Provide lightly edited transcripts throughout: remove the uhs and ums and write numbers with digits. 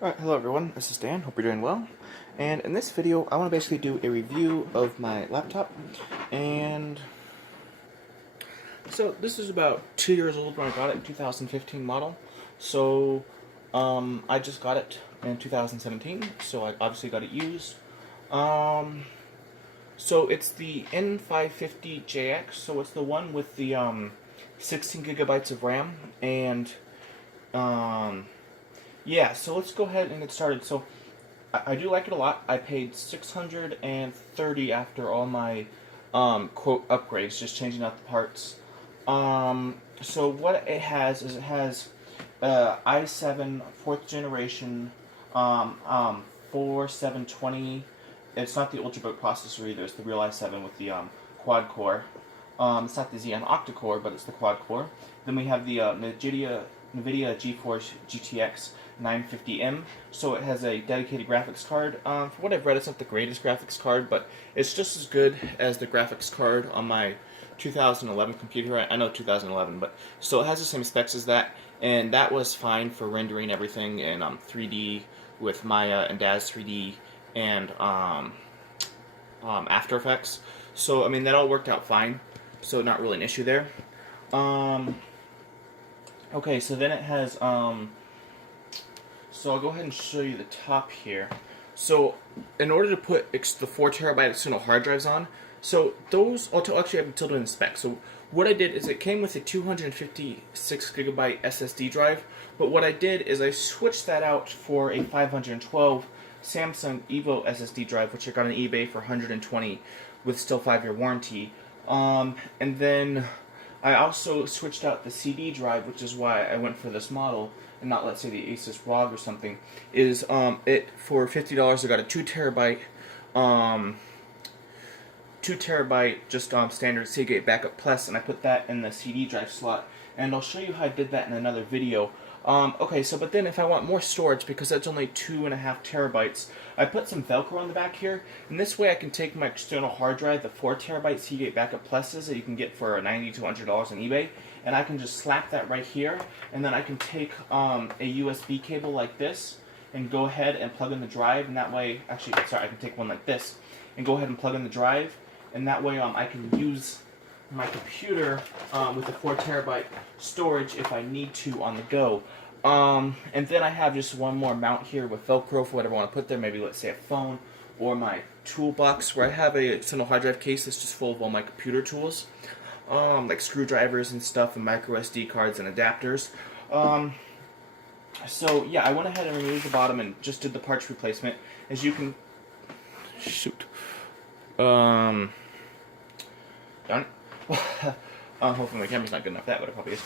Alright, hello everyone, this is Dan, hope you're doing well. And in this video, I want to basically do a review of my laptop. And so this is about 2 years old when I got it, 2015 model. So I just got it in 2017, so I obviously got it used. So it's the N550JX, so it's the one with the 16 gigabytes of RAM. And yeah, so let's go ahead and get started. So I do like it a lot. I paid $630 after all my quote upgrades, just changing out the parts. So what it has is i7 4th generation 4720. It's not the ultrabook processor either. It's the real i7 with the quad core. It's not the Xeon octa-core, but it's the quad core. Then we have the NVIDIA GeForce GTX 950M, so it has a dedicated graphics card. For what I've read, it's not the greatest graphics card, but it's just as good as the graphics card on my 2011 computer. I know 2011, but still it has the same specs as that, and that was fine for rendering everything in 3D with Maya and DAZ 3D and After Effects. So I mean that all worked out fine, so not really an issue there. Okay, so then it has so I'll go ahead and show you the top here. So in order to put the 4 terabyte external hard drives on, so those, actually I have tilted in the specs. So what I did is it came with a 256 gigabyte SSD drive, but what I did is I switched that out for a 512 Samsung Evo SSD drive, which I got on eBay for 120 with still 5-year warranty. And then I also switched out the CD drive, which is why I went for this model and not, let's say, the ASUS ROG or something. Is it for $50? I got a 2 terabyte just standard Seagate Backup Plus, and I put that in the CD drive slot. And I'll show you how I did that in another video. Okay, so but then if I want more storage, because that's only 2.5 terabytes, I put some Velcro on the back here, and this way I can take my external hard drive, the 4 terabyte Seagate Backup Pluses that you can get for $90 to $100 on eBay, and I can just slap that right here, and then I can take a USB cable like this and go ahead and plug in the drive, and that way, actually, sorry, I can take one like this and go ahead and plug in the drive, and that way I can use my computer with the 4 terabyte storage if I need to on the go. And then I have just one more mount here with Velcro for whatever I want to put there, maybe let's say a phone or my toolbox, where I have a external hard drive case that's just full of all my computer tools, like screwdrivers and stuff, and micro SD cards and adapters. So yeah, I went ahead and removed the bottom and just did the parts replacement. As you can, shoot, darn it. Hopefully my camera's not good enough. That would have probably is.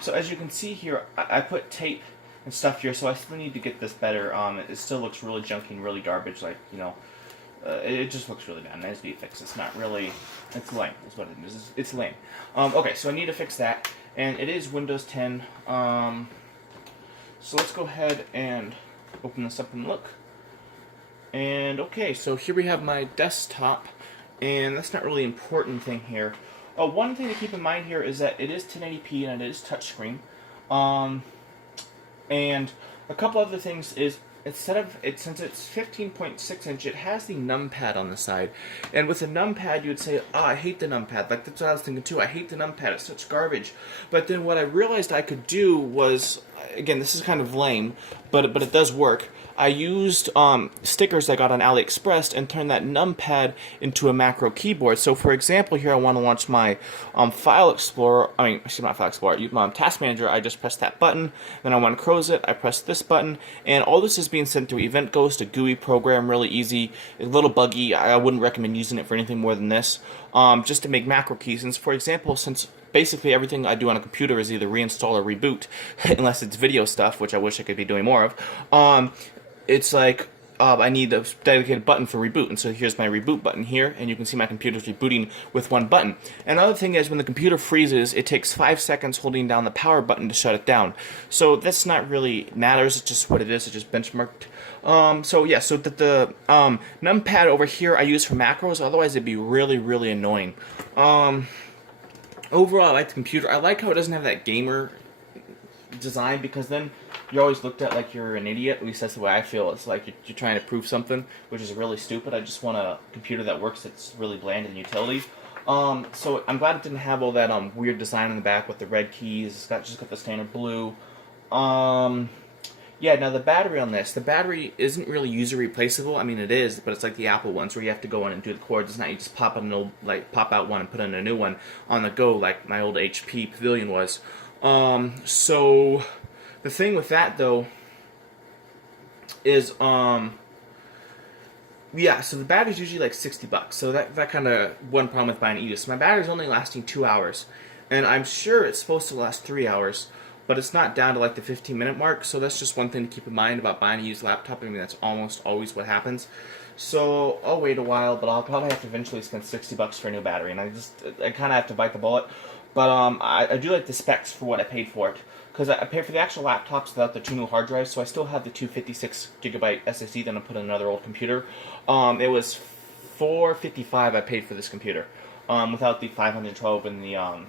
So as you can see here, I put tape and stuff here, so I still need to get this better. It still looks really junky and really garbage, like, you know, it just looks really bad. It needs to be fixed. It's not really, it's lame, is what it is. It's lame. Okay, so I need to fix that, and it is Windows 10. So let's go ahead and open this up and look. And okay, so here we have my desktop, and that's not really an important thing here. One thing to keep in mind here is that it is 1080p and it is touchscreen. And a couple other things is, since it's 15.6 inch, it has the numpad on the side. And with the numpad, you would say, oh, I hate the numpad. Like, that's what I was thinking too. I hate the numpad. It's such garbage. But then what I realized I could do was, again, this is kind of lame, but it does work. I used stickers I got on AliExpress and turned that numpad into a macro keyboard. So for example, here I want to launch my File Explorer, not File Explorer, Task Manager. I just press that button, then I want to close it, I press this button, and all this is being sent through Event Ghost, a GUI program, really easy, a little buggy. I wouldn't recommend using it for anything more than this, just to make macro keys. And for example, since basically everything I do on a computer is either reinstall or reboot, unless it's video stuff, which I wish I could be doing more of, it's like, I need a dedicated button for reboot, and so here's my reboot button here, and you can see my computer's rebooting with one button. Another thing is, when the computer freezes, it takes 5 seconds holding down the power button to shut it down. So that's not really matters, it's just what it is, it's just benchmarked. So yeah, so the numpad over here I use for macros, otherwise it'd be really, really annoying. Overall, I like the computer. I like how it doesn't have that gamer design, because then you're always looked at like you're an idiot. At least that's the way I feel. It's like you're trying to prove something, which is really stupid. I just want a computer that works, that's really bland in utility. So I'm glad it didn't have all that weird design in the back with the red keys. It's got just got the standard blue. Yeah, now the battery on this, the battery isn't really user replaceable. I mean, it is, but it's like the Apple ones where you have to go in and do the cords. It's not you just pop an old, like pop out one and put in a new one on the go, like my old HP Pavilion was. So the thing with that though is yeah, so the battery's usually like $60. So that kind of one problem with buying an ASUS. My battery's only lasting 2 hours, and I'm sure it's supposed to last 3 hours. But it's not down to like the 15-minute mark, so that's just one thing to keep in mind about buying a used laptop. I mean, that's almost always what happens. So I'll wait a while, but I'll probably have to eventually spend $60 for a new battery, and I kind of have to bite the bullet. But I do like the specs for what I paid for it, because I paid for the actual laptops without the 2 new hard drives, so I still have the 256GB SSD that I put in another old computer. It was $455 I paid for this computer, without the 512 and the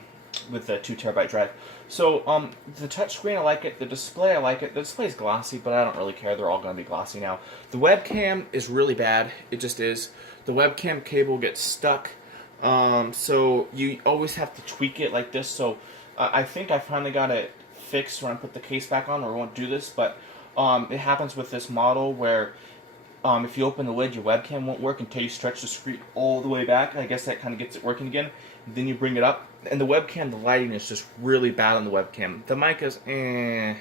with the 2TB drive. So the touchscreen, I like it. The display, I like it. The display is glossy, but I don't really care. They're all going to be glossy now. The webcam is really bad. It just is. The webcam cable gets stuck, so you always have to tweak it like this. So I think I finally got it fixed when I put the case back on, or I won't do this, but it happens with this model where if you open the lid, your webcam won't work until you stretch the screen all the way back. I guess that kind of gets it working again. Then you bring it up, and the webcam, the lighting is just really bad on the webcam. The mic is, I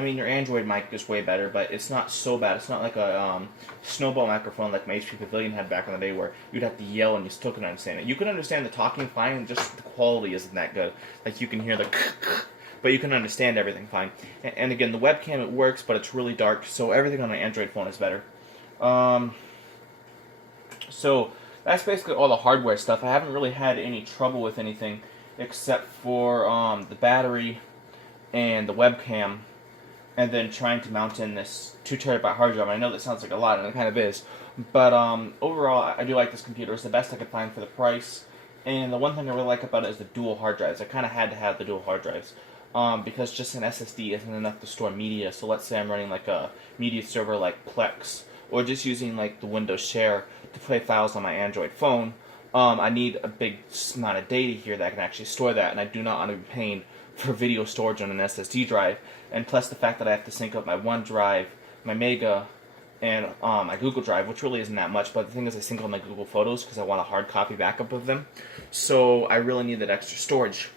mean, your Android mic is way better, but it's not so bad. It's not like a snowball microphone like my HP Pavilion had back in the day, where you'd have to yell and you still couldn't understand it. You can understand the talking fine, and just the quality isn't that good. Like, you can hear the but you can understand everything fine. And again, the webcam, it works, but it's really dark, so everything on an Android phone is better. So that's basically all the hardware stuff. I haven't really had any trouble with anything except for the battery and the webcam, and then trying to mount in this 2TB hard drive. I know that sounds like a lot, and it kind of is, but overall, I do like this computer. It's the best I could find for the price, and the one thing I really like about it is the dual hard drives. I kind of had to have the dual hard drives. Because just an SSD isn't enough to store media. So let's say I'm running like a media server like Plex, or just using like the Windows Share to play files on my Android phone. I need a big amount of data here that I can actually store that, and I do not want to be paying for video storage on an SSD drive. And plus the fact that I have to sync up my OneDrive, my Mega, and my Google Drive, which really isn't that much, but the thing is I sync all my Google Photos because I want a hard copy backup of them. So I really need that extra storage.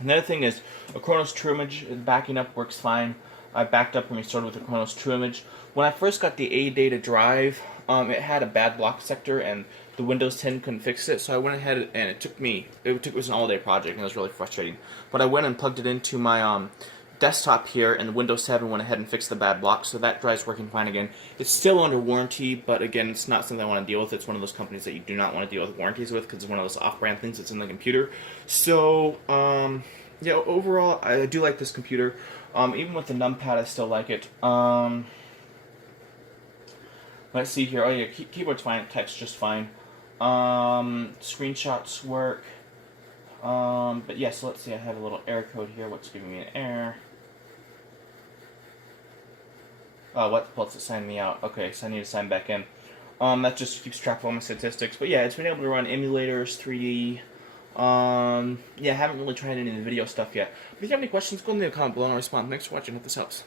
Another thing is, a Chronos True Image backing up works fine. I backed up and restored with a Chronos True Image. When I first got the AData drive, it had a bad block sector, and the Windows 10 couldn't fix it, so I went ahead and it was an all-day project, and it was really frustrating. But I went and plugged it into my desktop here, and the Windows 7 went ahead and fixed the bad block, so that drive's working fine again. It's still under warranty, but again, it's not something I want to deal with. It's one of those companies that you do not want to deal with warranties with, because it's one of those off-brand things that's in the computer. So, yeah, overall, I do like this computer. Even with the numpad, I still like it. Let's see here. Oh yeah, keyboard's fine. Text just fine. Screenshots work. But yeah, so let's see. I have a little error code here. What's giving me an error? What's it sign me out? Okay, so I need to sign back in. That just keeps track of all my statistics. But yeah, it's been able to run emulators, 3D. Yeah, I haven't really tried any of the video stuff yet. But if you have any questions, go in the comment below and I'll respond. Thanks for watching. Hope this helps.